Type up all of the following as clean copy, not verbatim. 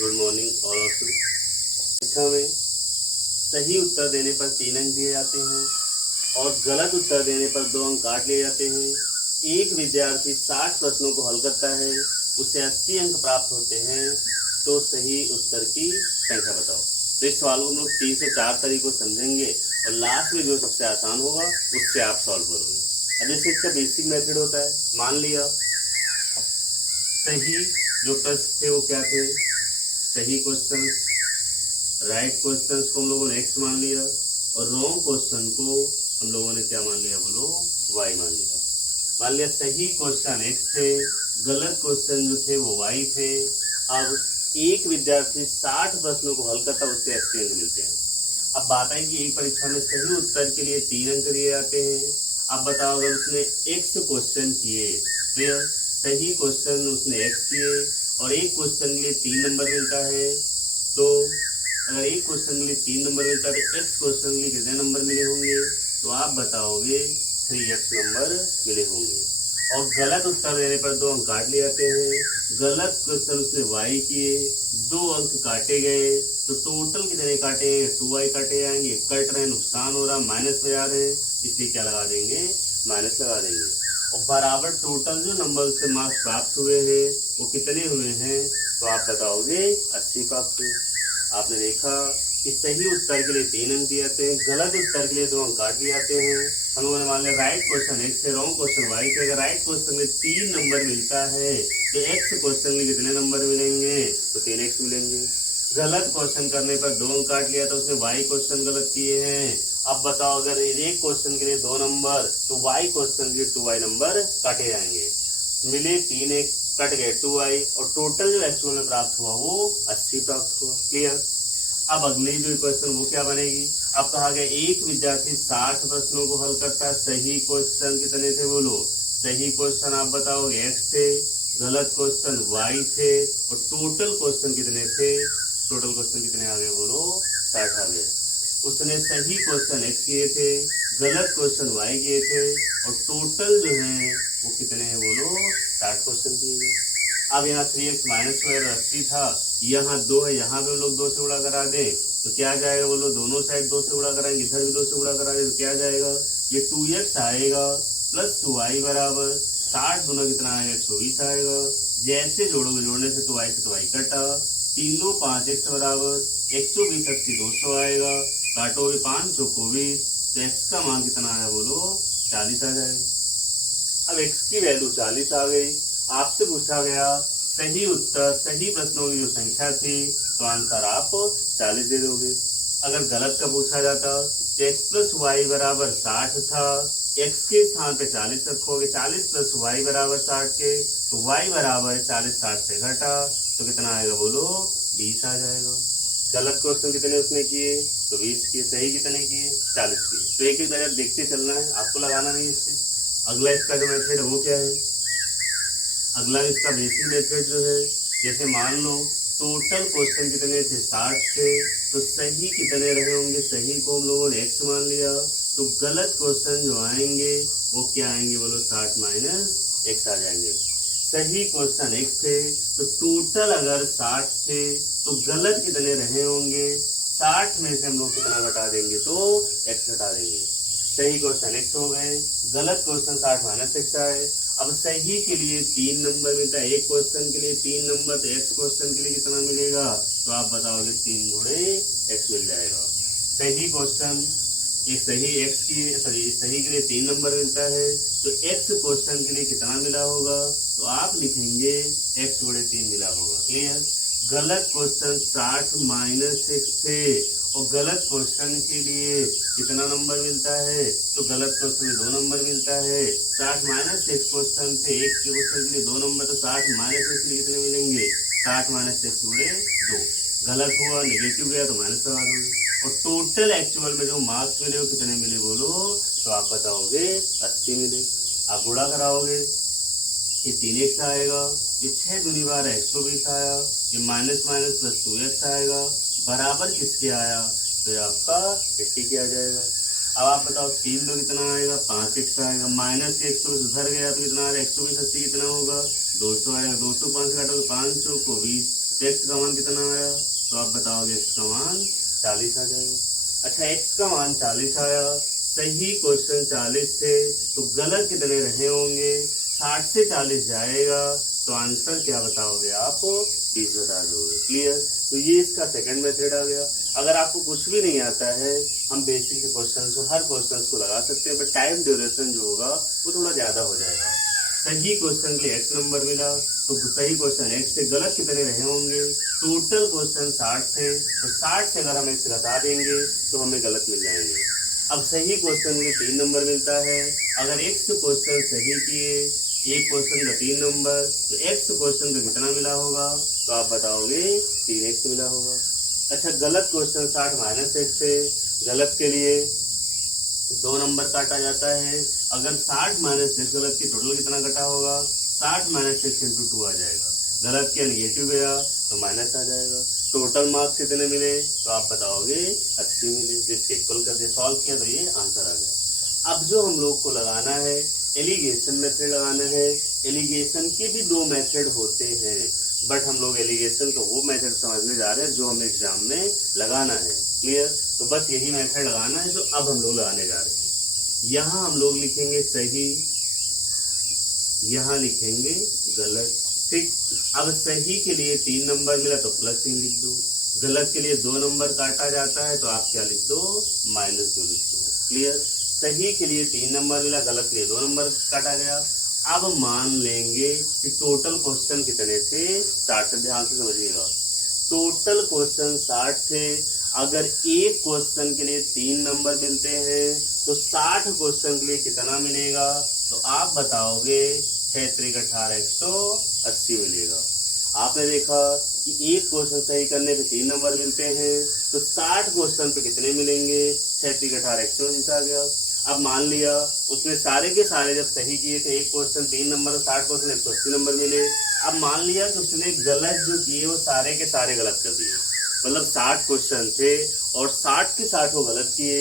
Good morning all of you. परीक्षा में सही उत्तर देने पर 3 अंक दिए जाते हैं और गलत उत्तर देने पर 2 अंक काट लिए जाते हैं। एक विद्यार्थी 60 प्रश्नों को हल करता है, उसे 80 अंक प्राप्त होते हैं, तो सही उत्तर की संख्या बताओ। तो इस सवाल को हम लोग 3 से 4 तरीकों से समझेंगे और लास्ट में जो सबसे आसान होगा उससे आप सॉल्व करोगे। अब जैसे इसका बेसिक मेथड होता है, मान लिया सही जो प्रश्न थे वो क्या थे, सही क्वेश्चन, राइट क्वेश्चन को हम लोगों ने x मान लिया और रॉन्ग क्वेश्चन को हम लोगों ने क्या मान लिया, बोलो y मान लिया। मान लिया सही क्वेश्चन x थे, गलत क्वेश्चन जो थे वो y थे। अब एक विद्यार्थी 60 प्रश्नों को हल करता है, उससे 80 अंक मिलते हैं। अब बात है कि एक परीक्षा में सही उत्तर के लिए 3 अंक दिए जाते हैं। अब बताओ अगर उसने x क्वेश्चन किए, फिर सही क्वेश्चन उसने x किए और एक क्वेश्चन के लिए 3 नंबर मिलता है, तो अगर एक क्वेश्चन के लिए 3 नंबर मिलता है तो x क्वेश्चन के लिए कितने नंबर मिले होंगे, तो आप बताओगे 3x नंबर मिले होंगे। और गलत उत्तर देने पर 2 अंक काट लिए जाते हैं। गलत क्वेश्चन उसने y किए, 2 अंक काटे गए, तो टोटल कितने काटे, 2y काटे जाएंगे। कट रहे, नुकसान हो रहा, माइनस में आ रहे हैं, इसलिए क्या लगा देंगे, माइनस लगा देंगे। और बराबर टोटल जो नंबर से मार्क्स प्राप्त हुए हैं वो कितने हुए हैं, तो आप बताओगे 80 प्राप्त हुए। आपने देखा कि सही उत्तर के लिए 3 अंक दिए जाते हैं, गलत उत्तर के लिए 2 अंक काट दिए जाते हैं। हम लोगों ने मान लिया राइट क्वेश्चन x से, रॉन्ग क्वेश्चन y से। अगर राइट क्वेश्चन में 3 नंबर मिलता है तो x क्वेश्चन में कितने नंबर मिलेंगे, तो 3x मिलेंगे। गलत क्वेश्चन करने पर 2 अंक काट लिया तो उसने y क्वेश्चन गलत किए हैं। अब बताओ अगर एक क्वेश्चन के लिए 2 नंबर तो y क्वेश्चन के 2y नंबर काटे जाएंगे। मिले 3x, कट गए 2y और टोटल जो एक्चुअल में प्राप्त हुआ वो 80 प्राप्त हुआ। क्लियर। अब अगली जो क्वेश्चन वो क्या बनेगी, अब कहा गया एक विद्यार्थी 60 प्रश्नों को हल करता है, सही क्वेश्चन कितने थे, बोलो। सही क्वेश्चन आप बताओगे x थे, गलत क्वेश्चन y थे और टोटल क्वेश्चन कितने थे, टोटल क्वेश्चन कितने आ गए, बोलो 60 आ गए। उसने सही क्वेश्चन x किए थे, गलत क्वेश्चन y किए थे और टोटल जो है वो कितने हैं, बोलो 60 क्वेश्चन किए गए। अब यहाँ 3x माइनस 80 था, यहाँ 2 है, यहाँ भी हम लोग 2 से गुणा करा दें तो क्या जाएगा, बोलो दोनों साइड 2 से गुणा कराएंगे, इधर भी 2 से गुणा करा दें तो क्या जाएगा, ये 2x आएगा प्लस 2y बराबर 60 गुना कितना आएगा, 120 आएगा। जैसे जोड़ोगे, जोड़ने से 2y से 2y कटा, 3 2 5x बराबर 120 80 200 आएगा। काटोगे 5 चौको 20, तो x का मान कितना आया, बोलो 40 आ जाएगा। अब x की वैल्यू 40 आ गई। आपसे पूछा गया सही उत्तर, सही प्रश्नों की जो संख्या थी, तो आंसर आप 40 दे दोगे। अगर गलत का पूछा जाता तो x प्लस वाई बराबर 60 था, x के स्थान पे 40 रखोगे, 40 प्लस वाई बराबर 60 के, तो y बराबर 40 60 से घटा तो कितना आएगा, बोलो 20 आ जाएगा। गलत क्वेश्चन कितने उसने किए, तो 20 किए, सही कितने किए, 40 किए। तो एक एक नजर देखते चलना है, आपको लगाना नहीं इससे। अगला इसका जो मेथड है वो क्या है, अगला इसका बेसिक मेथड जो है, जैसे मान लो टोटल क्वेश्चन कितने थे, 60 थे, तो सही कितने रहे होंगे, सही को हम लोगों ने x मान लिया, तो गलत क्वेश्चन जो आएंगे वो क्या आएंगे, बोलो 60 माइनस x आ जाएंगे। सही क्वेश्चन x थे, तो टोटल अगर 60 थे तो गलत कितने रहे होंगे, 60 में से हम लोग कितना घटा देंगे, तो x घटा देंगे। सही क्वेश्चन x हो गए, गलत क्वेश्चन 60 माइनस x आए। अब सही के लिए 3 नंबर मिलता है, एक क्वेश्चन के लिए 3 नंबर, तो x क्वेश्चन के लिए कितना मिलेगा, तो आप बताओगे 3 गुणे x मिल जाएगा। सही क्वेश्चन एक सही x की सही के लिए 3 नंबर मिलता है, तो x क्वेश्चन के लिए कितना मिला होगा, तो आप लिखेंगे x गुणे 3 मिला होगा। क्लियर। गलत क्वेश्चन 60 माइनस x थे और गलत क्वेश्चन के लिए कितना नंबर मिलता है, तो गलत क्वेश्चन में 2 नंबर मिलता है। 60 माइनस x क्वेश्चन थे, एक क्वेश्चन के लिए 2 नंबर, तो 60 माइनस x के लिए कितने मिलेंगे, 60 माइनस x गुणे 2। गलत हुआ, नेगेटिव गया तो माइनस लगा दोगे। और टोटल एक्चुअल में जो मार्क्स मिले वो कितने मिले, बोलो, तो आप बताओगे 80 मिले। आप गुणा कराओगे, ये 3x आएगा, ये 6 दूनी 12 120 आया, ये माइनस माइनस प्लस 2x आएगा, बराबर किसके आया, तो ये आपका 80 के आ जाएगा। अब आप बताओ 3 दो कितना आएगा, 5x आएगा, माइनस के 120 उधर गया तो कितना आ रहा है, 120 80 कितना होगा, 200 आएगा। 200 5 से काटोगे 5 चौको 20, तो x का मान कितना आया, तो आप बताओगे x का मान 40 आ जाएगा। अच्छा x का मान 40 आया, सही क्वेश्चन 40 थे, तो गलत कितने रहे होंगे, 60 से 40 जाएगा, तो आंसर क्या बताओगे आप, 20 बता दोगे। क्लियर। तो ये इसका सेकंड मेथड आ गया। अगर आपको कुछ भी नहीं आता है, हम बेसिक से क्वेश्चन को, हर क्वेश्चन को लगा सकते हैं, बट टाइम ड्यूरेशन जो होगा वो थोड़ा ज्यादा हो जाएगा। सही क्वेश्चन के लिए x नंबर मिला, तो सही क्वेश्चन x से गलत कितने रहे होंगे, टोटल क्वेश्चन 60 थे, तो 60 से अगर हम x घटा देंगे तो हमें गलत मिल जाएंगे। अब सही क्वेश्चन में 3 नंबर मिलता है, अगर x क्वेश्चन सही किए, एक क्वेश्चन का 3 नंबर, तो x क्वेश्चन का कितना मिला होगा, तो आप बताओगे 3x मिला होगा। अच्छा गलत क्वेश्चन 60 माइनस x है, गलत के लिए 2 नंबर काटा जाता है, अगर 60 माइनस x गलत की टोटल कितना घटा होगा, 60 माइनस x इंटू 2 आ जाएगा, गलत किया निगेटिव गया तो माइनस आ जाएगा। टोटल मार्क्स कितने मिले, तो आप बताओगे 80 मिले। तो इसके इक्वल कर दिया, सॉल्व किया तो ये आंसर आ गया। अब जो हम लोग को लगाना है, एलिगेशन मेथड लगाना है। एलिगेशन के भी 2 मेथड होते हैं, बट हम लोग एलिगेशन का वो मेथड समझने जा रहे हैं जो हमें एग्जाम में लगाना है। क्लियर। तो बस यही मेथड लगाना है जो अब हम लोग लगाने जा रहे हैं। यहाँ हम लोग लिखेंगे सही, यहाँ लिखेंगे गलत। ठीक। अब सही के लिए 3 नंबर मिला तो +3 लिख दो, गलत के लिए 2 नंबर काटा जाता है तो आप क्या लिख दो, -2 लिख दो। क्लियर। सही के लिए 3 नंबर मिला, गलत के लिए 2 नंबर काटा गया। अब मान लेंगे कि टोटल क्वेश्चन कितने थे, 60 से, ध्यान से समझिएगा। टोटल क्वेश्चन 60 थे, अगर एक क्वेश्चन के लिए 3 नंबर मिलते हैं तो 60 क्वेश्चन के लिए कितना मिलेगा, तो आप बताओगे 6 × 18 180 मिलेगा। आपने देखा कि एक क्वेश्चन सही करने पे 3 नंबर मिलते हैं, तो 60 क्वेश्चन पे कितने मिलेंगे, 6 × 18 180 आ गया। अब मान लिया उसने सारे के सारे जब सही किए थे, एक क्वेश्चन 3 नंबर, 60 क्वेश्चन 180 नंबर मिले। अब मान लिया कि उसने गलत जो किए वो सारे के सारे गलत कर दिए, मतलब 60 क्वेश्चन थे और 60 के 60 वो गलत किए।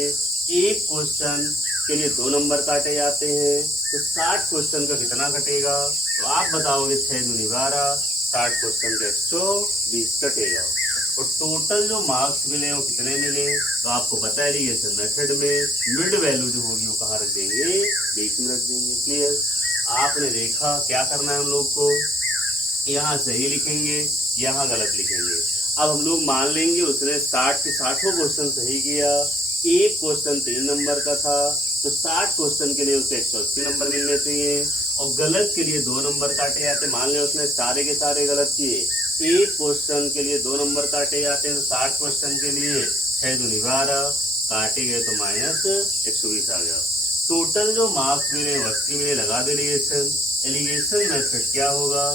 एक क्वेश्चन के लिए 2 नंबर काटे जाते हैं, तो 60 क्वेश्चन का कितना कटेगा, तो आप बताओगे 6 दूनी 12, 60 क्वेश्चन का 120 कटेगा। और टोटल जो मार्क्स मिले वो कितने मिले, तो आपको पता है एलिगेशन मेथड में मिड वैल्यू जो होगी वो कहाँ रख देंगे, बीच में रख देंगे। क्लियर। आपने देखा क्या करना है हम लोग को, यहाँ सही लिखेंगे, यहाँ गलत लिखेंगे। अब हम लोग मान लेंगे उसने 60 के 60 क्वेश्चन सही किया, एक क्वेश्चन 3 नंबर का था, तो 60 क्वेश्चन के लिए उसे 180 नंबर मिलने चाहिए, और गलत के लिए 2 नंबर काटे जाते। मान लिया उसने सारे के सारे गलत किए, एक क्वेश्चन के लिए 2 नंबर काटे जाते हैं, तो 60 क्वेश्चन के लिए 6 दूनी 12 काटे गए तो -120 आ गया। टोटल जो मार्क्स मिले 80 मिले, लगा दे एलिगेशन। एलिगेशन मेथड क्या होगा,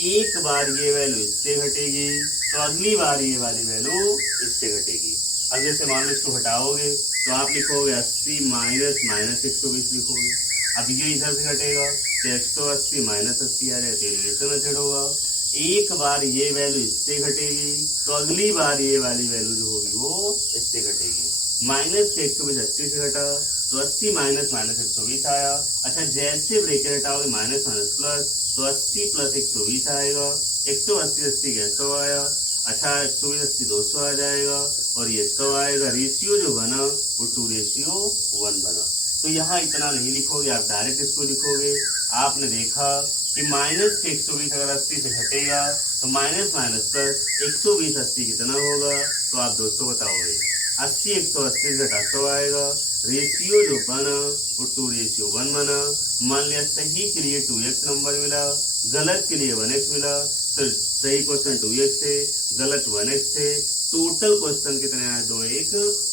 एक बार ये वैल्यू इससे घटेगी तो अगली बार ये वाली वैल्यू इससे घटेगी। अब जैसे मान लो इसको हटाओगे तो आप लिखोगे 80 माइनस -120 लिखोगे। अब ये इधर से घटेगा तो 180 -80 आ जाएगा, तो एलिगेशन मेथड होगा। एक बार ये वैल्यू इससे घटेगी तो अगली बार ये वाली वैल्यू जो होगी वो इससे घटेगी। माइनस के 120 80 से घटा तो 80 माइनस -120 आया। अच्छा जैसे ब्रेकेट हटाओगे माइनस माइनस प्लस, तो 80 + 120 आएगा, 180 80 का 100 आया। अच्छा 120 80 200 आ जाएगा, और ये 100 आएगा। रेशियो जो बना वो 2:1 बना। तो यहाँ इतना नहीं लिखोगे, आप डायरेक्ट इसको लिखोगे। आपने देखा कि माइनस के 120 अगर 80 से घटेगा तो माइनस माइनस प्लस 120 80 कितना होगा, तो आप 200 बताओगे। 80 180 से घटा 100 आएगा। रेशियो जो बना वो 2:1 बना। मान लिया सही के लिए 2x नंबर मिला, गलत के लिए 1x मिला, तो सही क्वेश्चन 2x थे, गलत 1x थे। टोटल क्वेश्चन कितने आए, 2 1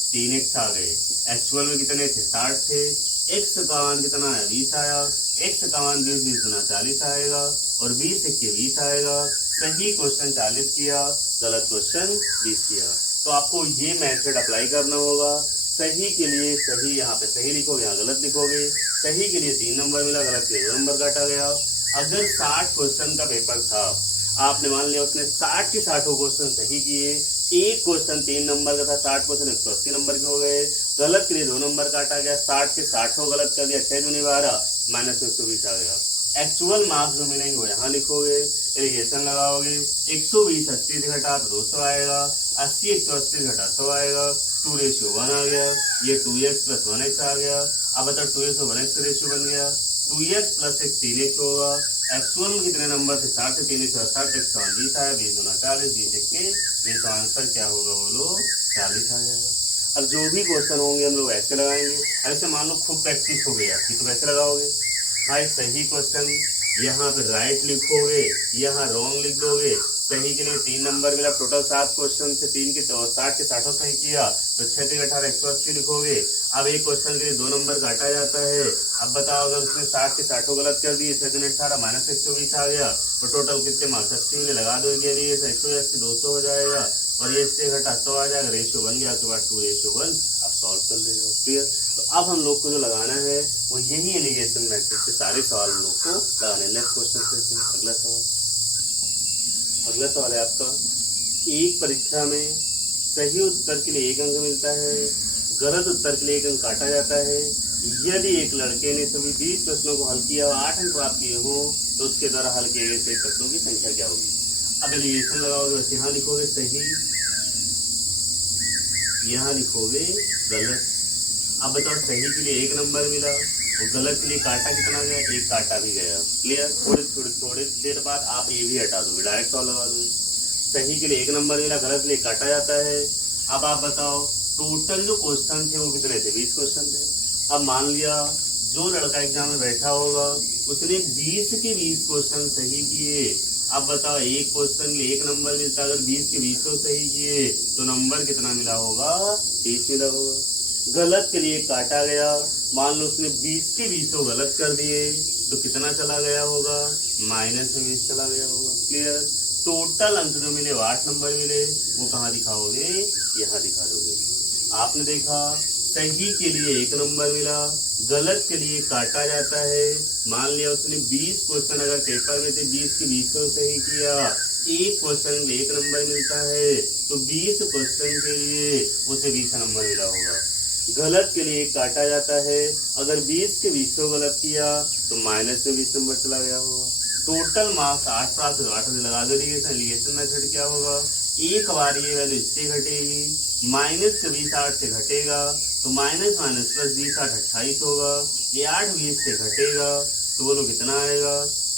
3x आ गए। एक्चुअल में कितने थे, 60 थे। x का मान कितना आया, 20 आया। x का मान 20 20 गुना 40 आएगा, और 20 1 20 आएगा। सही क्वेश्चन 40 किया, गलत क्वेश्चन 20 किया। तो आपको ये मेथड अप्लाई करना होगा। सही के लिए सही, यहाँ पे सही लिखोगे, यहाँ गलत लिखोगे। सही के लिए 3 नंबर मिला, गलत के लिए 2 नंबर काटा गया। अगर 60 क्वेश्चन का पेपर था, आपने मान लिया उसने 60 के 60 क्वेश्चन सही किए, एक क्वेश्चन 3 नंबर का था, 60 क्वेश्चन 180 नंबर के हो गए। गलत के लिए 2 नंबर काटा गया, 60 के 60 गलत कर दिया, 6 दूनी 12 -120 आ गया। एक्चुअल मार्क्स जो मिलेंगे वो यहाँ लिखोगे, एलिगेशन लगाओगे, 120 80 से घटा तो 200 आएगा, 80 180 से घटा 100 आएगा, 2:1 आ गया, ये 2x प्लस 1x आ गया। अब बताओ 2x और 1x का रेशियो बन गया, 2x प्लस 1 3x होगा। एक्चुअल में कितने नंबर थे, 60 से 3 60 x 20 आया, 20 गुना 40, 20 21, 20 का आंसर क्या होगा बोलो 40 आ जाएगा। अब जो भी क्वेश्चन होंगे हम लोग ऐसे लगाएंगे। ऐसे मान लो खूब प्रैक्टिस हो गई आपकी तो कैसे लगाओगे भाई, सही क्वेश्चन यहाँ पे राइट लिखोगे, यहाँ रॉन्ग लिख दोगे। सही के लिए 3 नंबर मिला, टोटल 7 क्वेश्चन से 3 के 60 के 60 सही किया तो 6 के 18 180 लिखोगे। अब एक क्वेश्चन के लिए 2 नंबर काटा जाता है। अब बताओ अगर उसने 60 के 60 गलत कर दिए, 6 18 माइनस 120 आ गया तो टोटल कितने मार्क्स 80 में लगा दो, ये 180 200 हो जाएगा और ये इससे घटा 100 आ जाएगा, रेशियो बन गया। आपके पास 2:1, अब सॉल्व कर ले जाओ। क्लियर। तो अब हम लोग को जो लगाना है वो यही एलिगेशन मैट्रिक्स के सारे सवाल हम लोग को लगाने। नेक्स्ट क्वेश्चन करते हैं। अगला सवाल है आपका, एक परीक्षा में सही उत्तर के लिए 1 अंक मिलता है, गलत उत्तर के लिए 1 अंक काटा जाता है। यदि एक लड़के ने सभी 20 प्रश्नों को हल किया और 8 अंक प्राप्त किए हों तो उसके द्वारा हल किए गए सही प्रश्नों की संख्या क्या होगी। अब एलिगेशन लगाओगे, बस यहाँ लिखोगे सही, यहाँ लिखोगे गलत। अब बताओ सही के लिए 1 नंबर मिला और गलत के लिए काटा कितना गया, 1 काटा भी गया। क्लियर। थोड़ी देर बाद आप ये भी हटा दोगे, डायरेक्ट सॉल्व लगा दोगे। सही के लिए 1 नंबर मिला, गलत के लिए काटा जाता है। अब आप बताओ टोटल जो क्वेश्चन थे वो कितने थे, 20 क्वेश्चन थे। अब मान लिया जो लड़का एग्जाम में बैठा होगा उसने 20 के 20 क्वेश्चन सही किए। अब बताओ एक क्वेश्चन में 1 नंबर मिलता, अगर 20 के 20 सही किए तो नंबर कितना मिला होगा, 30 मिला होगा। गलत के लिए काटा गया, मान लो उसने 20 के 20 गलत कर दिए तो कितना चला गया होगा, -20 चला गया होगा। क्लियर। टोटल अंक जो मिले वो 8 नंबर मिले, वो कहाँ दिखाओगे, यहाँ दिखा दोगे। आपने देखा सही के लिए 1 नंबर मिला, गलत के लिए काटा जाता है। मान लिया उसने 20 क्वेश्चन अगर पेपर में थे 20 के 20 सही किया, एक क्वेश्चन में 1 नंबर मिलता है तो 20 क्वेश्चन के लिए उसे 20 नंबर मिला होगा। गलत के लिए काटा जाता है, अगर 20 के 20 गलत किया तो -20 नंबर चला गया होगा। टोटल मार्क्स 8 प्राप्त 8 से लगा दो। एलिगेशन मेथड क्या होगा, एक बार ये वैल्यू इससे घटेगी, -20 8 से घटेगा तो माइनस प्लस 20 8 28 होगा। ये 8 20 से घटेगा तो बोलो कितना आएगा,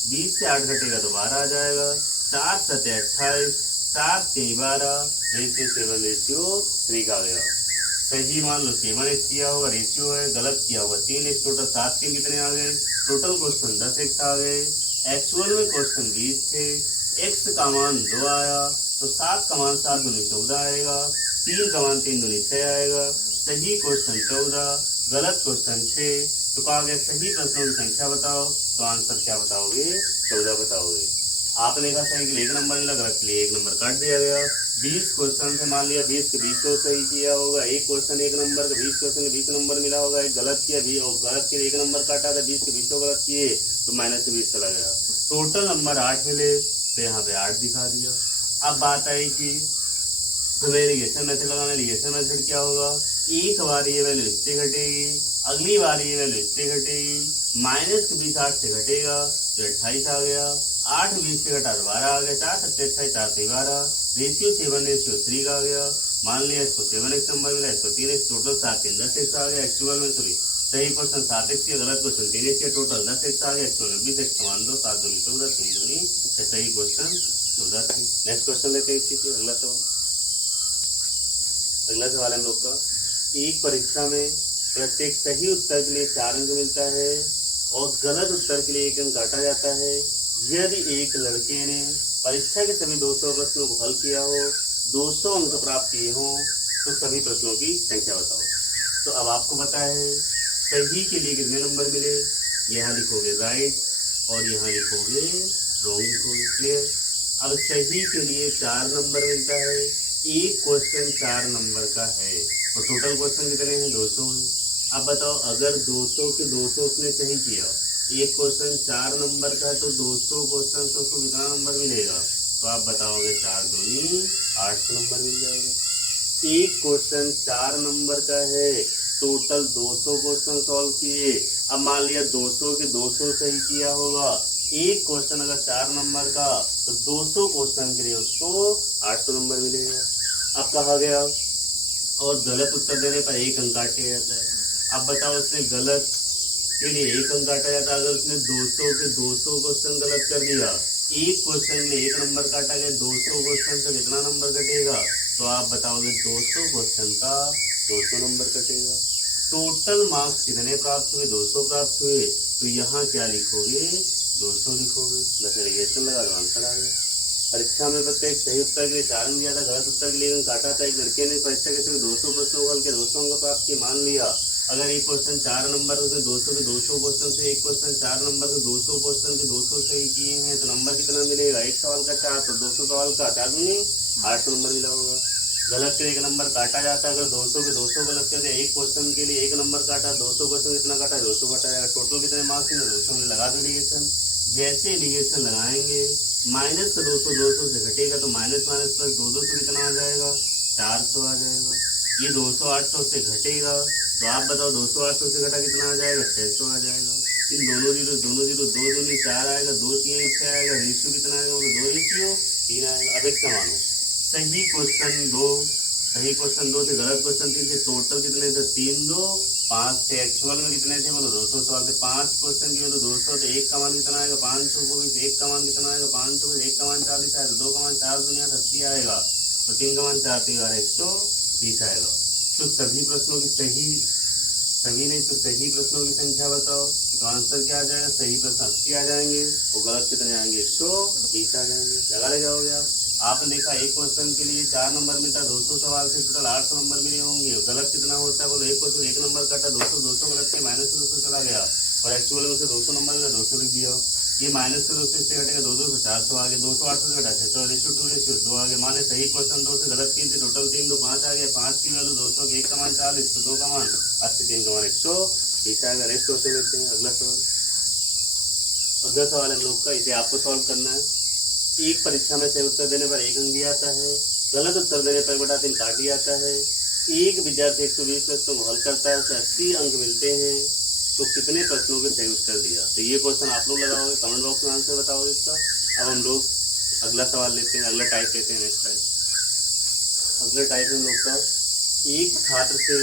20 से 8 घटेगा तो 12 आ जाएगा। 4 7 28, 7 3 12, रेशियो 7:3 का गया। सही मान लो 7x किया होगा, रेशियो है। गलत किया होगा 3x, टोटल 7 3 कितने आ गए, टोटल क्वेश्चन 10x आ गए। एक्चुअल में क्वेश्चन 20 थे, x का मान 2 आया तो 7 का मान 7 दूनी 14 आएगा, 3 का मान 3 दूनी 6 आएगा। सही क्वेश्चन 14, गलत क्वेश्चन 6। तो कहा गया सही प्रश्नों की संख्या बताओ, तो आंसर क्या बताओगे, 14 बताओगे। आपने कहा सही के लिए 1 नंबर मिला, गलत के लिए 1 नंबर काट दिया गया। 20 क्वेश्चन से मान लिया 20 के 20 सही किया होगा, एक क्वेश्चन 1 नंबर का, 20 क्वेश्चन के 20 नंबर मिला होगा। एक गलत किया भी और गलत के लिए 1 नंबर काटा था, 20 के 20 गलत किए तो -20 चला गया। टोटल नंबर 8 मिले तो यहाँ पे 8 दिखा दिया। अब बात आई कि हमें एलिगेशन मेथड लगाना। एलिगेशन मेथड क्या होगा, एक बार ये वैल्यू इससे घटेगी, अगली बार ये वैल्यू इससे घटेगी, -20 8 से घटेगा तो 28 आ गया। 8 20 से घटा 12 आ गया, 4 7 28, 4 3 12, रेशियो 7:3 का आ गया। मान लिया इसको 7x नंबर मिला, इसको 3x, टोटल 7 3 10x आ गया। एक्चुअल में सही क्वेश्चन 7x किया, गलत क्वेश्चन 3x किया, टोटल 10x आ गया। एक्चुअल में 20x मान दो, 7 दूनी 14, 3 दूनी 6, सही क्वेश्चन 14 थे। नेक्स्ट क्वेश्चन लेते हैं इसी पे। अगला सवाल हम लोग का, एक परीक्षा में प्रत्येक सही उत्तर के लिए 4 अंक मिलता है और गलत उत्तर के लिए 1 अंक काटा जाता है। यदि एक लड़के ने परीक्षा के सभी 200 प्रश्नों को हल किया हो, 200 अंक प्राप्त किए हों तो सभी प्रश्नों की संख्या बताओ। तो अब आपको पता है सही के लिए कितने नंबर मिले, यहाँ लिखोगे राइट और यहाँ लिखोगे रॉन्ग लिखोगे। क्लियर। अब सही के लिए 4 नंबर मिलता है, एक क्वेश्चन 4 नंबर का है और टोटल क्वेश्चन कितने हैं, 200 हैं। अब बताओ अगर 200 के 200 उसने सही किया, एक क्वेश्चन 4 नंबर का है तो 200 क्वेश्चन से उसको कितना नंबर मिलेगा, तो आप बताओगे 4 दूनी 800 नंबर मिल जाएगा। एक क्वेश्चन 4 नंबर का है, टोटल 200 क्वेश्चन सॉल्व किए। अब मान लिया 200 के 200 सही किया होगा, एक क्वेश्चन अगर 4 नंबर का तो 200 क्वेश्चन के लिए उसको 800 नंबर मिलेगा। अब कहा गया और गलत उत्तर देने पर 1 अंक काटे जाता है। अब बताओ उसने गलत के लिए 1 अंक काटा जाता है। अगर उसने 200 के 200 क्वेश्चन गलत कर दिया, एक क्वेश्चन में 1 नंबर काटा गया, 200 क्वेश्चन से कितना नंबर कटेगा? तो आप बताओगे 200 क्वेश्चन का 200 नंबर कटेगा। टोटल मार्क्स कितने प्राप्त हुए? 200 प्राप्त हुए। तो यहाँ क्या लिखोगे? 200 लिखोगे। बस एलिगेशन लगा दो, आंसर आ गया। परीक्षा में प्रत्येक सही उत्तर के लिए 4 अंक दिया था, गलत उत्तर के लिए काटा था। एक लड़के ने परीक्षा के 200 प्रश्नों को हल के 200 अंक प्राप्त किए। मान लिया अगर एक क्वेश्चन 4 नंबर उसने 200 के 200 क्वेश्चन से एक क्वेश्चन 4 नंबर से 200 क्वेश्चन के 200 सही किए हैं, तो नंबर कितना मिलेगा? एक सवाल का 4, तो 200 सवाल का 4 दूनी 800 नंबर मिला होगा। गलत के 1 नंबर काटा जाता है। अगर 200 के 200 गलत कर दिया, एक क्वेश्चन के लिए 1 नंबर काटा, 200 क्वेश्चन कितना काटा? 200 काटा जाएगा। टोटल कितने मार्क्स में? 200 में लगा दो एलिगेशन। जैसे एलिगेशन लगाएंगे माइनस का 200 200 से घटेगा, तो माइनस माइनस प्लस 200 कितना आ जाएगा? 400 आ जाएगा। ये 200 800 से घटेगा, तो आप बताओ 200 800 से घटा कितना आ जाएगा? 600 आ जाएगा। इन दोनों जीरो 2 दूनी 4 आएगा, 2 3 6 आएगा। रेशियो कितना आएगा? 2 रेशियो 3 आएगा। अब एक समान हो, सही क्वेश्चन 2, सही क्वेश्चन 2 थे, गलत क्वेश्चन 3 थे। टोटल कितने थे? 3 2 5 थे। एक्चुअल में कितने थे? बोलो 200 सवाल थे। 5 क्वेश्चन किए तो 200, तो 1 का मान कितना आएगा? 500 को 1 का मान कितना आएगा? 500 को 1 का मान 40 आएगा, 2 का मान 4 दुनिया 80 आएगा, और 3 का मान 4 3 120 आएगा। तो सभी प्रश्नों की सभी नहीं तो सही प्रश्नों की संख्या बताओ, तो आंसर क्या आ जाएगा? सही प्रश्न 80 आ जाएंगे और गलत कितने आएंगे? 120 आ जाएंगे। लगा ले जाओगे आप। आपने देखा एक क्वेश्चन के लिए 4 नंबर मिलता है, 200 सवाल से टोटल 800 नंबर मिले होंगे। गलत कितना होता है? बोलो एक क्वेश्चन 1 नंबर काटा, 200 200 गलत के माइनस से 200 चला गया, और एक्चुअल में उसे 200 नंबर मिला, 200 लिख दिया। ये माइनस से 200 से घटेगा 2 2 400 आ गया, 200 800 से घटा 600, रेशियो 2 रेशियो 2 आ गया। माने सही क्वेश्चन 2 से गलत 3 थे, टोटल 3 2 5 आ गया। 5 की वैल्यू 200 के 1 का मान 40, तो 2 का मान 80, 3 का मान 120 आएगा। रेस्ट क्वेश्चन लेते हैं। अगला सवाल हम लोग का, इसे आपको सॉल्व करना है। एक परीक्षा में सही उत्तर देने पर 1 अंक दिया जाता है, गलत उत्तर देने पर बटा 3 काट दिया जाता है। एक विद्यार्थी 120 प्रश्नों को हल करता है, उसे 80 अंक मिलते हैं, तो कितने प्रश्नों के सही उत्तर दिया? तो ये क्वेश्चन आप लोग लगाओगे, कमेंट बॉक्स में आंसर बताओगे इसका। अब हम लोग अगला सवाल लेते हैं, अगला टाइप लेते हैं। नेक्स्ट टाइप, अगला टाइप हम लोग का, एक छात्र से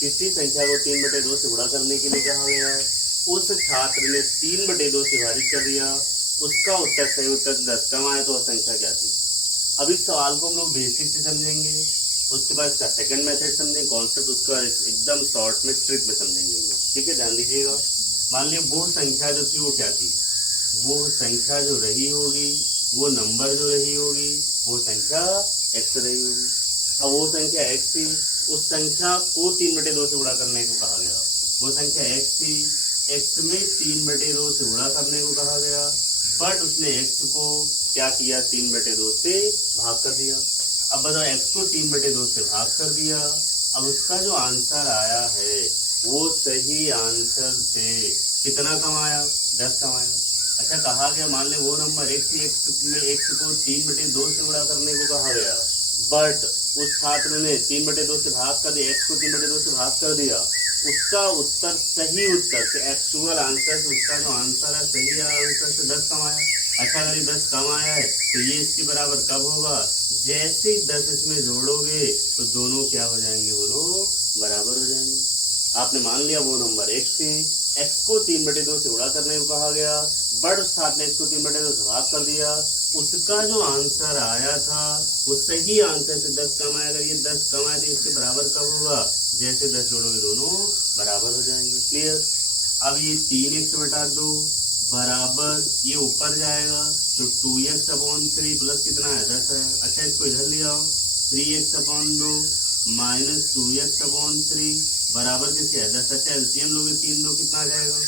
किसी संख्या को 3/2 से गुणा करने के लिए कहा गया। उस छात्र ने 3/2 से विभाजित कर दिया, उसका उत्तर सही उत्तर 10 कम आया, तो वह संख्या क्या थी? अब इस सवाल को हम लोग बेसिक से समझेंगे, उसके बाद इसका सेकंड मेथड समझेंगे, कॉन्सेप्ट उसके बाद एकदम शॉर्ट में ट्रिक में समझेंगे। ठीक है, ध्यान दीजिएगा। मान लिया वो संख्या जो थी वो क्या थी? वो संख्या जो रही होगी, वो नंबर जो रही होगी, वो संख्या x रही होगी। अब वो संख्या x थी, उस संख्या को 3/2 से गुणा करने को कहा गया। वो संख्या x थी, x में 3/2 से गुणा करने को कहा गया, बट उसने x को क्या किया? 3/2 से भाग कर दिया। अब बताओ x को 3/2 से भाग कर दिया, अब उसका जो आंसर आया है वो सही आंसर से कितना कमाया? 10 कमाया। अच्छा, कहा गया मान ले वो नंबर x में x को 3/2 से गुणा करने को कहा गया, बट उस छात्र ने 3/2 से भाग कर दिया, x को 3/2 से भाग कर दिया, उसका उत्तर सही उत्तर से एक्चुअल आंसर से उसका जो आंसर है सही आंसर से 10 कमाया। अच्छा, अगर ये 10 कम आया है तो ये इसके बराबर कब होगा? जैसे ही 10 इसमें जोड़ोगे तो दोनों क्या हो जाएंगे? बोलो, बराबर हो जाएंगे। आपने मान लिया वो नंबर x थी, x को 3/2 से गुणा करने को कहा गया, बट उस छात्र ने x को 3/2 से भाग कर दिया, उसका जो आंसर आया था वो सही आंसर से 10 कम आया। अगर ये 10 कम आया तो इसके बराबर कब होगा? जैसे 10 जोड़ोगे दोनों बराबर हो जाएंगे। क्लियर? अब ये 3x/2 बराबर ये ऊपर जाएगा तो 2x/3 प्लस कितना है? 10 है। अच्छा, इसको इधर ले आओ, 3x/2 माइनस 2x/3 बराबर किसके है? 10। अच्छा, एलसीएम लोगे 3 2 कितना आ जाएगा?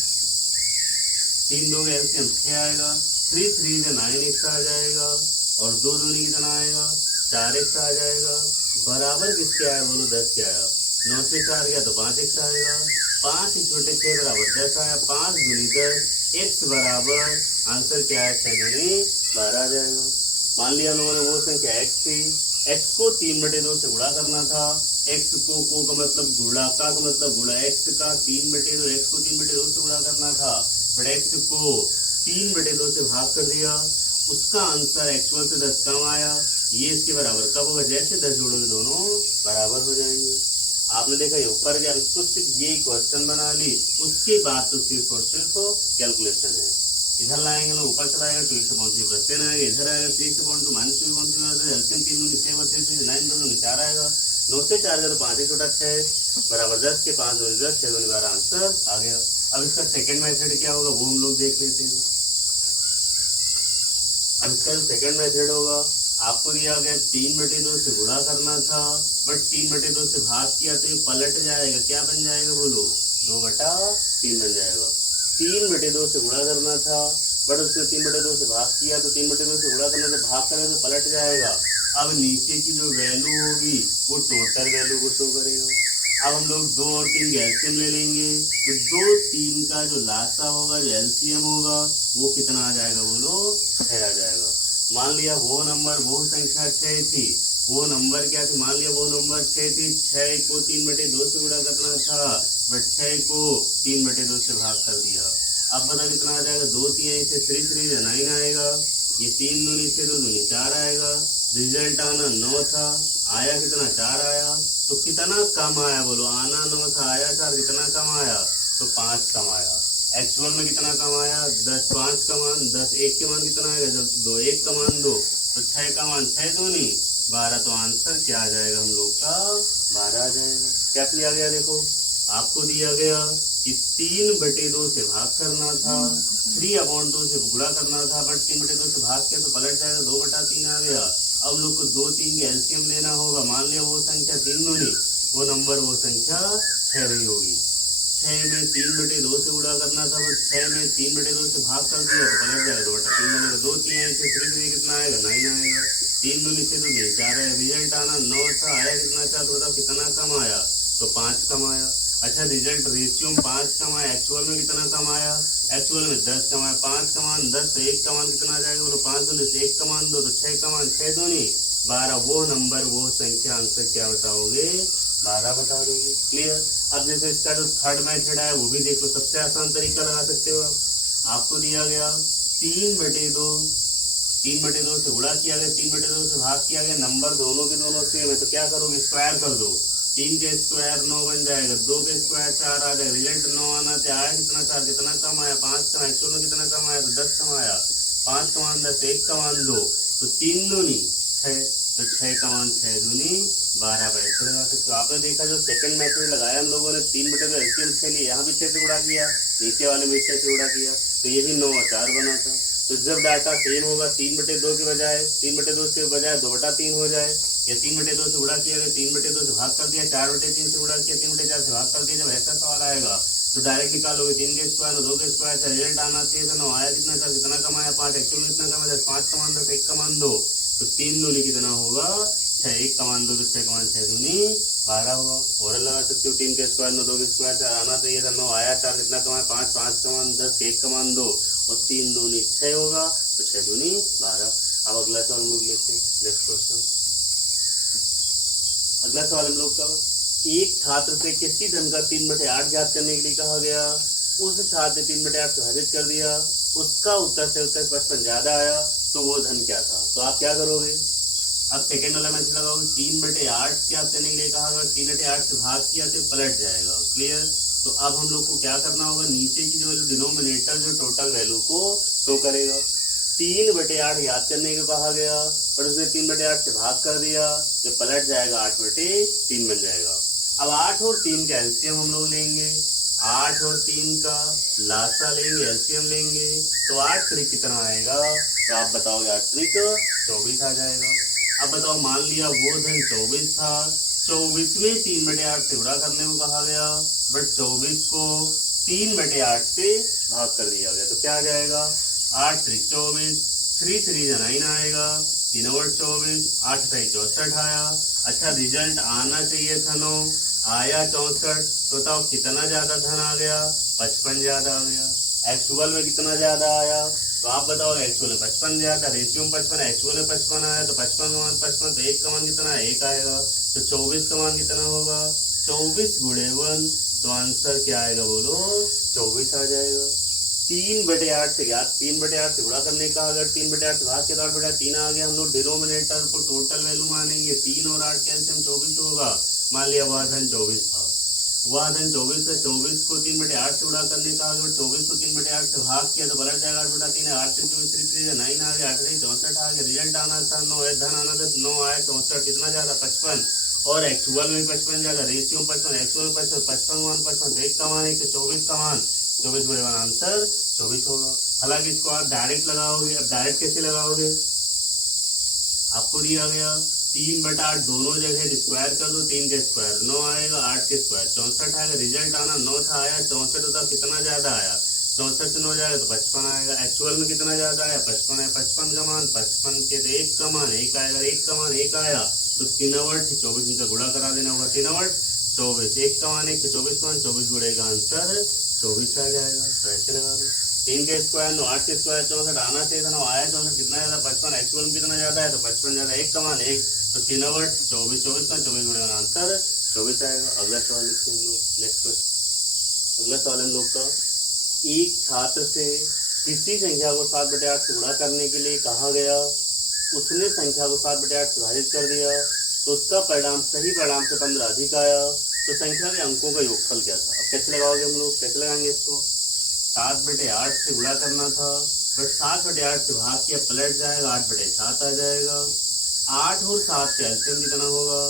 3 2 एलसीएम 6 आएगा, 3 3 से 9x आ जाएगा, और 2 दूनी कितना आएगा? 4x आ जाएगा। बराबर किसके आया? बोलो 10 के आया। 9 से 4 गया तो 5x आएगा, 5 छोटे 6 बराबर 10 आया, 5 दूनी 10, x बराबर आंसर क्या है? 6 दूनी 12 आ जाएगा। मान लिया हम लोगों ने वो संख्या x थी, x को 3/2 से गुणा करना था, x को का मतलब गुणा, का मतलब गुणा, x का 3/2, x को 3/2 से गुणा करना था, बट x को 3/2 से भाग कर दिया, उसका आंसर एक्चुअल से 10 कम आया। ये इसके बराबर कब होगा, जैसे 10 जोड़ोगे दोनों बराबर हो जाएंगे। आपने देखा ये ऊपर गया, उसको सिर्फ ये क्वेश्चन बना ली, उसके बाद तो सिर्फ और सिर्फ कैलकुलेशन है। इधर लाएंगे लोग, ऊपर चलाएगा 2 से पहुंचे प्लस 10 आएगा, इधर आएगा 3 से पहुंच माइनस 2 पहुंचे, एलसीएम 3 दूनी 6 बचे 9 2 दूनी 4 आएगा, 9 से 4 का तो 5 ही छोटा 6 बराबर 10 के 5 2 10 6 2 12 आंसर आ गया। अब इसका सेकंड मेथड क्या होगा वो हम लोग देख लेते हैं। अब इसका जो सेकंड मेथड होगा, आपको दिया गया 3/2 से गुणा करना था, बट 3/2 से भाग किया तो ये पलट जाएगा, क्या बन जाएगा बोलो, 2/3 बन जाएगा। 3/2 से गुणा करना था, बट उसने 3/2 से भाग किया तो 3/2 से गुणा करने से भाग करने से पलट जाएगा। अब नीचे की जो वैल्यू होगी वो टोटल वैल्यू को शो करेगा। अब हम लोग 2 और 3 का एलसीएम ले लेंगे, तो 2 3 का जो लासा होगा, जो एलसीएम होगा वो कितना आ जाएगा बोलो, 6 आ जाएगा। मान लिया वो नंबर, वो संख्या 6 थी, वो नंबर क्या थी, मान लिया वो नंबर 6 थी, 6 को 3/2 से गुणा करना था, बट 6 को 3/2 से भाग कर दिया। अब बता कितना आ जाएगा, 2 3 से 3 3 9 आएगा, ये 3 दूनी 6 2 दूनी 4 आएगा, रिजल्ट आना 9 था, आया कितना 4 आया, तो कितना कम आया बोलो, आना 9 था आया 4, कितना कम आया, तो 5 कम आया। एक्चुअल में कितना कम आया, 10 5 का मान 10, 1 के मान कितना आएगा, जब 2 1 का मान 2 तो 6 का मान 6 दूनी 12, तो आंसर क्या आ जाएगा हम लोग का 12 आ जाएगा। क्या दिया गया देखो, आपको दिया गया कि 3/2 से भाग करना था, 3/2 से गुणा करना था, बट 3/2 से भाग किया तो पलट जाएगा, 2/3 आ गया। अब लोग को 2 3 के एलसीएम लेना होगा, मान लिया वो संख्या 3 दूनी, वो नंबर वो संख्या 6 भी होगी। 6 में 3/2 से गुणा करना था, बट 6 में 3/2 से भाग कर दिया तो पलट जाएगा, 2/3 बनेगा, 2 3 से 3 कितना आएगा, 9 आएगा, 3 दूनी 6 2 4 आएगा, रिजल्ट आना 9 था, आया कितना 4, तो बताओ कितना कम आया, तो 5 कम आया। अच्छा रिजल्ट रेशियो में 5 कम आया, एक्चुअल में कितना कम आया, एक्चुअल में 10 कम आया, 5 का मान 10 तो 1 का मान कितना आ जाएगा बोलो, 5 दूनी से 1 का मान 2 तो 6 का मान 6 दूनी 12, वो नंबर वो संख्या आंसर क्या बताओगे, 12 बता दोगे। क्लियर। अब जैसे इसका जो थर्ड मेथड है वो भी देख लो, सबसे आसान तरीका लगा सकते हो आप। आपको दिया गया 3/2 से गुणा किया गया, 3/2 से भाग किया गया, नंबर दोनों के दोनों सेम है, तो क्या करोगे, स्क्वायर कर दो, 3 के स्क्वायर 9 बन जाएगा, 2 के स्क्वायर 4 आ जाएगा, रिजल्ट 9 आना चाहिए, आया कितना 4, कितना कम आया 5 का, एक्चुअल में कितना कम आया तो 10 कम आया, 5 का मान 10, 1 का मान 2 तो 3 दूनी 6, तो 6 का मान 6 दूनी 12 पर ऐसे लगा सकते हो। आपने देखा जो सेकंड मेथड लगाया हम लोगों ने 3/2 एलसीएम 6 लिया, यहाँ भी 6 से गुणा किया, नीचे वाले में 6 से गुणा किया, तो ये भी 9 और 4 बना था। तो जब डाटा सेम होगा 3/2 के बजाय 3/2 से बजाय 2/3 हो जाए, या 3/2 से गुणा किया गया 3/2 से भाग कर दिया, 4/3 से गुणा किया 3/4 से भाग कर दिया, जब ऐसा सवाल आएगा तो डायरेक्ट निकालोगे 3 के स्क्वायर 2 के स्क्वायर से, रिजल्ट आना चाहिए था 9, आया कितना 4, कितना कमाया 5, एक्चुअल में कितना कमाया 5 का मान 10, 1 का मान 2 तो 3 दूनी कितना होगा 6, 1 का मान 2 तो 6 का मान 6 दूनी 12 होगा। और लगा सकते हो 3 के स्क्वायर 9 2 के स्क्वायर से आना चाहिए था 9, आया 4, कितना कमाया 5, 5 का मान 10, 1 का मान 2 और 3 दूनी 6 होगा, तो 6 दूनी 12। अब अगला सवाल हम लोग लेते हैं, नेक्स्ट क्वेश्चन। अगला सवाल हम लोग का, एक छात्र से किसी धन का 3/8 ज्ञात करने के लिए कहा गया, उस छात्र ने 3/8 से विभाजित कर दिया, उसका उत्तर से उत्तर 55 ज्यादा आया, तो वो धन क्या था। तो आप क्या करोगे, अब सेकेंड वाला मैसेज लगाओगे, 3/8 ज्ञात करने के लिए कहा गया, 3/8 से भाग किया तो पलट जाएगा। क्लियर। तो अब हम लोग को क्या करना होगा, नीचे की जो डिनोमिनेटर जो टोटल वैल्यू को शो करेगा। 3/8 याद करने को कहा गया, पर उसने 3/8 से भाग कर दिया, तो पलट जाएगा 8/3 बन जाएगा। अब 8 और 3 का एलसीएम हम लोग लेंगे, 8 और 3 का लासा लेंगे, एलसीएम लेंगे, तो 8 3 कितना आएगा, तो आप बताओगे 8 3 24 आ जाएगा। अब बताओ, मान लिया वो धन 24 था, 24 में 3/8 से गुणा करने को कहा गया, बट 24 को 3/8 से भाग कर दिया गया, तो क्या आ जाएगा 8 3 24, 3 3 9 आएगा, 3 और 24, 8 6 64 आया। अच्छा रिजल्ट आना चाहिए था 9, आया 64, तो बताओ कितना ज्यादा धन आ गया, 55 ज्यादा आ गया। एक्चुअल में कितना ज्यादा आया, तो आप बताओ एक्चुअल में 55 दिया था, रेशियो में 55, एक्चुअल में 55 आया, तो 55 का मान 55, तो 1 का मान कितना है, 1 आएगा। तो 24 का मान कितना होगा, 24 गुणे 1, तो आंसर क्या आएगा बोलो, 24 आ जाएगा। 3/8 से ज्ञात, 3/8 से गुणा करने का, अगर 3/8 से भाग के 8/3 आ गया, हम लोग डिनोमिनेटर को टोटल वैल्यू मानेंगे। 3 और 8 कैल्सियम 24 होगा। मान लिया वह धन 24 था, वह धन 24 है, 24 को 3/8 से गुणा करने का, अगर 24 को 3/8 से भाग किया तो पलट जाएगा 8/3, 8 से 24 9 आ गया, 8 से 64 आ गया, रिजल्ट आना था 9 है, धन आना था 9 आया, 64 कितना ज्यादा 55, और एक्चुअल में 55 ज्यादा, रेशियो 55, एक्चुअल में 55, 55 मान 55, तो 1 का मान 1, तो 24 का मान 24 गुणे 1 आंसर 24 होगा। हालांकि इसको आप डायरेक्ट लगाओगे, अब डायरेक्ट कैसे लगाओगे, आपको दिया गया 3/8 दोनों जगह स्क्वायर कर दो, 3 के स्क्वायर 9 आएगा, 8 के स्क्वायर 64 आएगा, रिजल्ट आना 9 था, आया 64 होता, कितना ज्यादा आया, 64 से 9 जाएगा तो 55 आएगा। एक्चुअल में कितना ज्यादा आया, 55 है, 55 का मान 55 के, तो 1 का मान 1 आएगा, 1 का मान 1 आया, तो 3 24 इनका गुणा करा देना होगा, 3 24, 1 का मान 1, तो 24 का मान 24 गुणे का आंसर 24 आ जाएगा। तो ऐसे लगा दो, 3 के स्क्वायर 9, 8 के स्क्वायर 64, आना चाहिए था 9 आया, 64 कितना ज्यादा 55, एक्चुअल में कितना ज्यादा है, तो 55 ज्यादा, 1 का मान 1, तो 3 24, 24 का 24 गुणे का आंसर 24 आएगा। अगला सवाल लिखते हैं हम लोग, नेक्स्ट क्वेश्चन। अगला सवाल हम लोग का, एक छात्र से किसी संख्या को 7/8 से गुणा करने के लिए कहा गया, उसने संख्या को 7/8 से विभाजित कर दिया, तो उसका परिणाम सही परिणाम से 15 अधिक आया, तो संख्या के अंकों का योगफल क्या था। अब कैसे लगाओगे हम लोग, कैसे लगाएंगे इसको, 7/8 से गुणा करना था, बट 7/8 से भाग किया, पलट जाएगा 8/7 आ जाएगा। 8 और 7 का एलसीएम कितना होगा,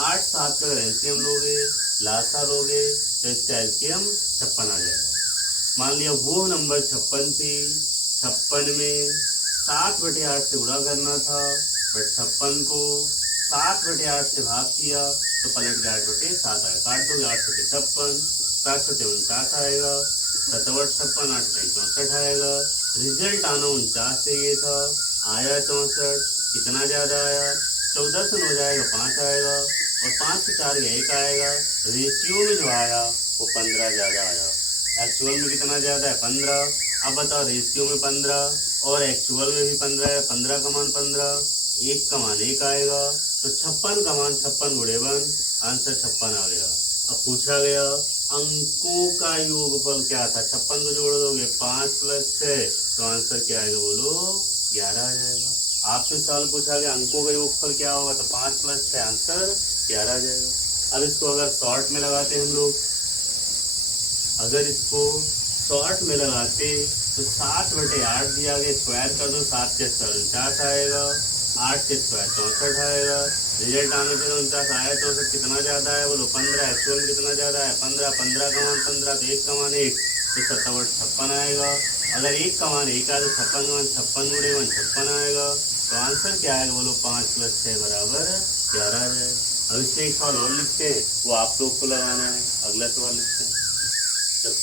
8 7 का एलसीएम लोगे, लासा लोगे, तो इसका एलसीएम 56 आ जाएगा। मान लिया वो नंबर 56 थी, 56 में 7/8 से गुणा करना था, बट 56 को 7/8 से भाग किया तो पलट गया 8/7 आएगा, काट दोगे 8 से 56, 7 से 49 आएगा, 7 56, 8 से 64 आएगा, रिजल्ट आना 49 से ये था, आया 64, कितना ज्यादा आया, 14 से 9 जाएगा 5 आएगा, और 5 से 4 गया 1 आएगा, रेशियो में जो आया वो 15 ज्यादा आया। एक्चुअल में कितना ज्यादा है, 15। अब बताओ रेशियो में 15 और एक्चुअल में भी 15 है, 15 का मान 15, 1 का मान 1 आएगा, तो 56 का मान 56 गुणे 1, आंसर 56 आ गया। अब पूछा गया अंकों का योगफल क्या था, 56 को जोड़ दोगे 5 + 6, तो आंसर क्या आएगा बोलो, 11 आ जाएगा। आपसे सवाल पूछा गया अंकों का योगफल क्या होगा, तो 5 + 6 आंसर 11 आ जाएगा। अब इसको अगर शॉर्ट में लगाते हम लोग, अगर इसको शॉर्ट में लगाते तो 7/8 दिया गया, स्क्वायर कर दो, 7 के स्क्वायर 49 आएगा, 8 के स्क्वायर 64 आएगा, रिजल्ट आने से 49 आया, 64 कितना ज्यादा है बोलो 15, एक्चुअल कितना ज्यादा है 15, 15 का मान 15, तो 1 का मान 1, तो 57 56 आएगा। अगर 1 का मान 1 आया तो 56 का मान 56 गुणे 1 56 आएगा, तो आंसर क्या आएगा बोलो 5 + 6 बराबर 11 आ जाएगा। अब इससे एक सवाल और लिखते हैं, वो आप लोग को लगाना है। अगला सवाल लिखते हैं, चलो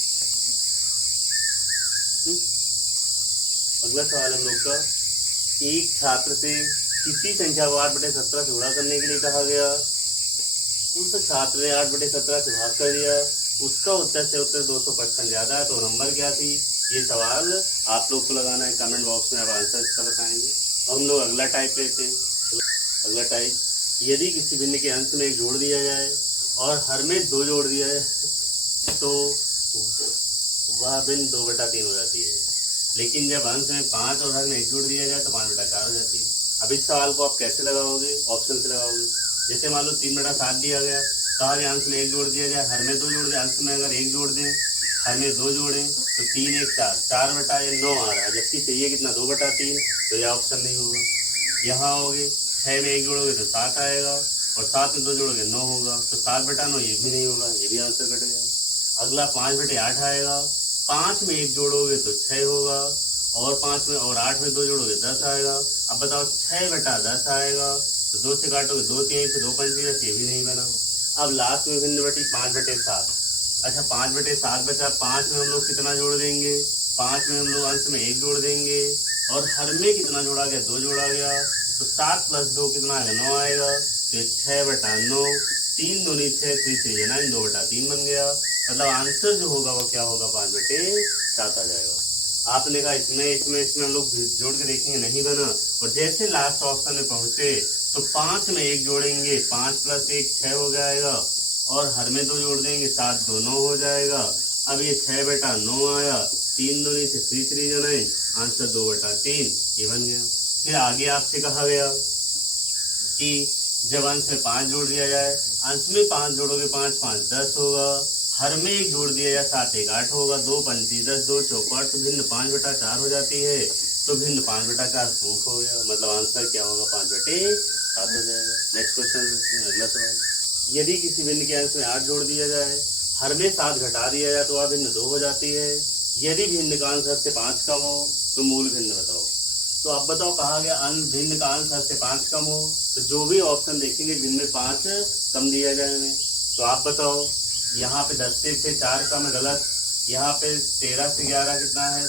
अगला सवाल हम लोग का, एक छात्र से किसी संख्या को 8/17 से गुणा करने के लिए कहा गया, उस छात्र ने 8/17 से भाग कर दिया, उसका उत्तर से उत्तर 255 ज्यादा है, तो नंबर क्या थी, ये सवाल आप लोग को लगाना है, कमेंट बॉक्स में आप आंसर इसका बताएंगे। और हम लोग अगला टाइप लेते हैं। अगला टाइप, यदि किसी भिन्न के अंश में 1 जोड़ दिया जाए और हर में 2 जोड़ दिया है, तो वह भिन्न 2/3 हो जाती है, लेकिन जब अंश में 5 और हर में 1 जोड़ दिया जाए तो 5/4 हो जाती है। अब इस सवाल को आप कैसे लगाओगे, ऑप्शन से लगाओगे। जैसे मान लो 3/7 दिया गया, कहा गया अंश में 1 जोड़ दिया जाए, हर में 2 जोड़ दिया, अंश में अगर 1 जोड़ दें, हर में 2 जोड़ें, तो 3 1 4, 4/9 आ रहा है, जबकि चाहिए कितना 2/3, तो यह ऑप्शन नहीं होगा। यहाँ आओगे 6 में 1 जोड़ोगे तो 7 आएगा, और 7 में 2 जोड़ोगे 9 होगा, तो 7/9 ये भी नहीं होगा, ये भी आंसर कटेगा। अगला 5/8 आएगा, 5 में 1 जोड़ोगे तो 6 होगा, और 5 में और 8 में 2 जोड़ोगे 10 आएगा। अब बताओ 6/10 आएगा, तो 2 से काटोगे 2 3 से 2 5 10, ये भी नहीं बना। अब लास्ट में भिन्न बटी 5/7। अच्छा 5/7 बचा, 5 में हम लोग कितना जोड़ देंगे, 5 में हम लोग अंश में 1 जोड़ देंगे, और हर में कितना जोड़ा गया 2 जोड़ा गया, तो 7 + 2 कितना आएगा 9 आएगा, तो 6/9, 3 दूनी 6, 3 3 9, 2/3 बन गया। मतलब आंसर जो होगा वो क्या होगा 5/7 आ जाएगा। आपने कहा इसमें हम लोग जोड़ के देखेंगे, नहीं बना। और जैसे लास्ट ऑप्शन में पहुंचे तो 5 में 1 जोड़ेंगे, 5 + 1 6 हो जाएगा, और हर में 2 जोड़ देंगे, 7 2 9 हो जाएगा। अब ये 6/9 आया, 3 दूनी से 3 जो 9, आंसर 2/3 ये बन गया। फिर आगे आपसे कहा गया कि जब अंश में 5 जोड़ दिया जाए, अंश में 5 जोड़ोगे 5 5 10 होगा, हर में 1 जोड़ दिया जाए 7 1 8 होगा, 2 पंची 10 2 चौक 8, तो भिन्न 5/4 हो जाती है, तो भिन्न 5/4 प्रूफ हो गया, मतलब आंसर क्या होगा 5/7 हो जाएगा। नेक्स्ट क्वेश्चन, अगला सवाल, यदि किसी भिन्न के अंश में 8 जोड़ दिया जाए, हर में 7 घटा दिया जाए, तो वह भिन्न 2 हो जाती है। यदि भिन्न का अंश हर से 5 कम हो तो मूल भिन्न बताओ। तो अब बताओ, कहा गया भिन्न का अंश हर से 5 कम हो, तो जो भी ऑप्शन देखेंगे भिन्न में 5 कम दिया जाए हमें। तो आप बताओ, यहाँ पे 10 से 4 कम है, गलत। यहाँ पे 13 से 11 कितना है,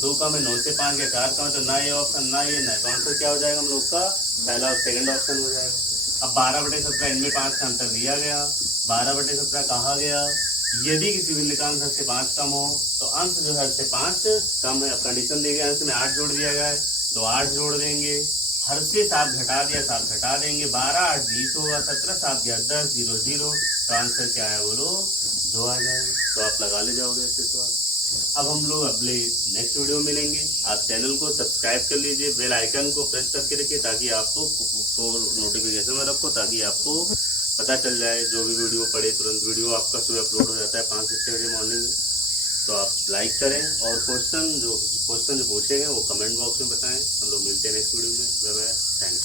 2 कम है, 9 से 5 या 4 कम है, तो ना ये ऑप्शन ना ये ना, तो आंसर क्या हो जाएगा हम लोग का, पहला और सेकंड ऑप्शन हो जाएगा। अब 12/17 इनमें 5 का अंतर दिया गया, 12/17 कहा गया यदि किसी भिन्न का अंश हर से 5 कम हो, तो अंश जो है हर से 5 कम है। अब कंडीशन दी गई, अंश में 8 जोड़ दिया गया है तो 8 जोड़ देंगे, हर से 7 घटा दिया 7 घटा देंगे, 12 8 20 होगा, 17 7 11 10 0 0, तो आंसर क्या है बोलो, 2 आ जाएगा। तो आप लगा ले जाओगे ऐसे सवाल। अब हम लोग अगले नेक्स्ट वीडियो में मिलेंगे। आप चैनल को सब्सक्राइब कर लीजिए, बेल आइकन को प्रेस करके रखिए ताकि आपको नोटिफिकेशन में रखो, ताकि आपको पता चल जाए जो भी वीडियो पड़े तुरंत वीडियो आपका सुबह अपलोड हो जाता है 5 से 6 बजे मॉर्निंग में। तो आप लाइक करें, और क्वेश्चन जो पूछेंगे वो कमेंट बॉक्स में बताएं। हम लोग मिलते हैं नेक्स्ट वीडियो में। Bye bye, thanks.